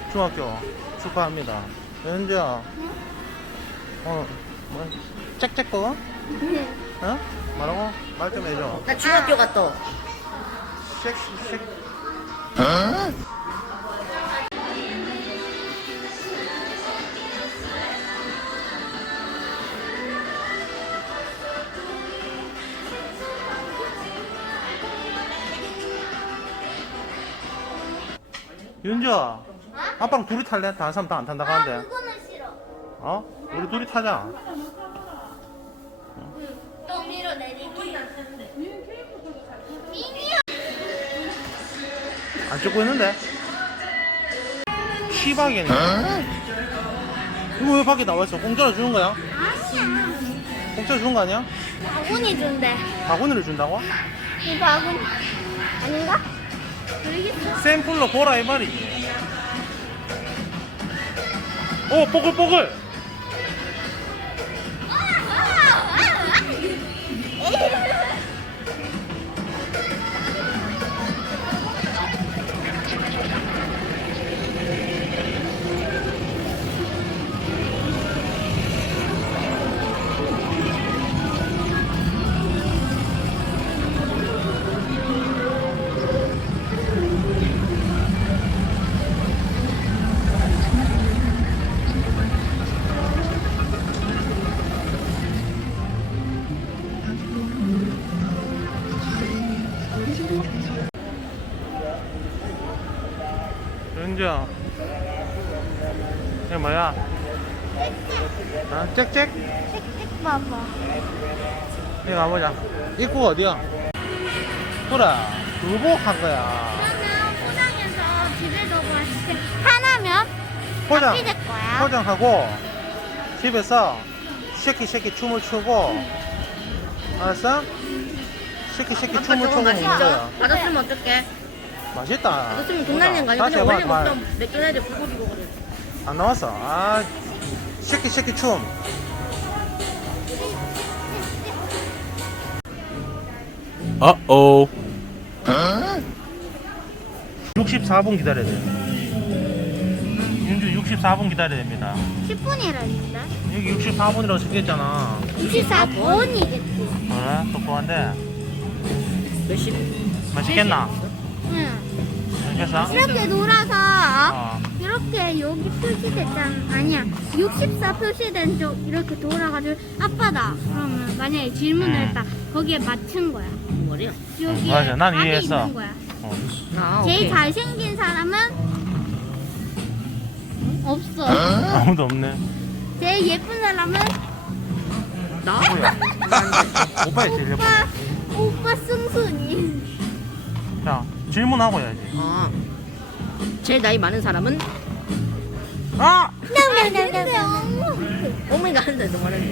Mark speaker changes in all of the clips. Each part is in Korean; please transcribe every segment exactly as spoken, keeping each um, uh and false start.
Speaker 1: 중학교 축하합니다. 연주야, 어, 뭐, 짹짹 거?
Speaker 2: 네.
Speaker 1: 어? 뭐라고? 말 좀 해줘.
Speaker 3: 나 중학교 갔다.
Speaker 1: 쉑, 쉑. 윤주야, 아빠랑 둘이 탈래? 다른 사람 다 안 탄다고
Speaker 2: 아,
Speaker 1: 하는데.
Speaker 2: 그거는 싫어.
Speaker 1: 어? 우리 둘이 타자.
Speaker 2: 또 밀어내리기. 미니야.
Speaker 1: 안 찍고 있는데? 취박이네. 이거 왜 밖에 나와있어? 공짜로 주는 거야?
Speaker 2: 아니야.
Speaker 1: 공짜로 주는 거 아니야?
Speaker 2: 바구니 준대.
Speaker 1: 바구니를 준다고?
Speaker 2: 이 바구니 아닌가? 모르겠어.
Speaker 1: 샘플로 보라 이 말이지. 오, 뽀글뽀글! 윤주야, 이게 뭐야? 아, 짹짹?
Speaker 2: 짹짹 봐봐.
Speaker 1: 여기 가보자. 입구 어디야? 그래, 불복한 거야.
Speaker 2: 그러면 포장해서 집에 두고 왔을 때 하나면
Speaker 1: 포장,
Speaker 2: 될 거야.
Speaker 1: 포장하고 집에서 쉐키 쉐키 춤을 추고, 알았어? 쉐키 쉐키
Speaker 3: 아빠
Speaker 1: 춤을
Speaker 3: 저거
Speaker 1: 추고 먹는
Speaker 3: 맛있어.
Speaker 1: 거야.
Speaker 3: 받았으면 어떡해?
Speaker 1: 맛있다.
Speaker 3: 받았으면 돈 날리는 거 아니야?
Speaker 1: 다시
Speaker 3: 그냥
Speaker 1: 해봐,
Speaker 3: 원래
Speaker 1: 말.
Speaker 3: 먹던 맥도날드 불고기 먹으래.
Speaker 1: 안 나왔어. 아, 쉐키 쉐키 춤.
Speaker 4: Uh-oh.
Speaker 1: 육십사 분 기다려야 돼. 윤주 육십사 분 기다려야 됩니다.
Speaker 2: 십 분이라 했는데.
Speaker 1: 여기 육십사 분이라고 적혀있잖아.
Speaker 2: 육십사 번이겠지.
Speaker 1: 그래? 똑똑한데.
Speaker 3: 몇십?
Speaker 1: 맛있겠나?
Speaker 2: 응.
Speaker 1: 맛있겠어?
Speaker 2: 이렇게 놀아서
Speaker 1: 어.
Speaker 2: 이렇게 여기 표시됐잖아. 아니야. 육십사 표시된 쪽 이렇게 돌아가지고 아빠다. 그러면 만약에 질문을
Speaker 1: 음.
Speaker 2: 했다. 거기에 맞춘 거야.
Speaker 3: 머리야?
Speaker 2: 여기에
Speaker 1: 맞아, 난
Speaker 2: 답이
Speaker 1: 이해했어.
Speaker 2: 있는 거야.
Speaker 1: 어.
Speaker 3: 아,
Speaker 2: 제일
Speaker 3: 오케이.
Speaker 2: 잘생긴 사람은 없어.
Speaker 1: 아무도 없네.
Speaker 2: 제일 예쁜 사람은
Speaker 3: 나?
Speaker 1: 뭐야? 오빠의 제일 예뻐.
Speaker 2: 오빠 오빠 승순이.
Speaker 1: 자, 질문하고 해야지.
Speaker 3: 아. 제일 나이 많은 사람은?
Speaker 1: 아!
Speaker 2: 냠냠냠냠.
Speaker 3: 어머니가 하는데 너 말해.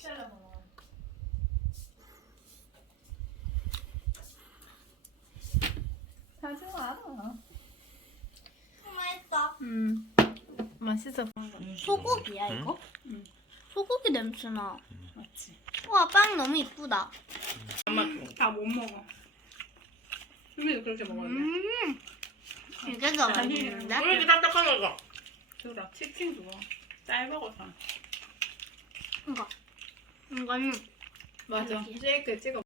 Speaker 2: 맛있다.
Speaker 5: 음, 맛있어.
Speaker 2: 소고기야 이거? 소고기 냄새나.
Speaker 5: 맞지?
Speaker 2: 와, 빵 너무 이쁘다.
Speaker 5: 다 못 먹어. 수미도 그렇게 먹었네.
Speaker 2: 음, 이게 더 맛있는데?
Speaker 1: 왜 이렇게 답답하게 이거?
Speaker 5: 주라 치킨 주고 짧아서.
Speaker 2: 이거. 이거는
Speaker 5: 맞아. 쉐이크 찍어.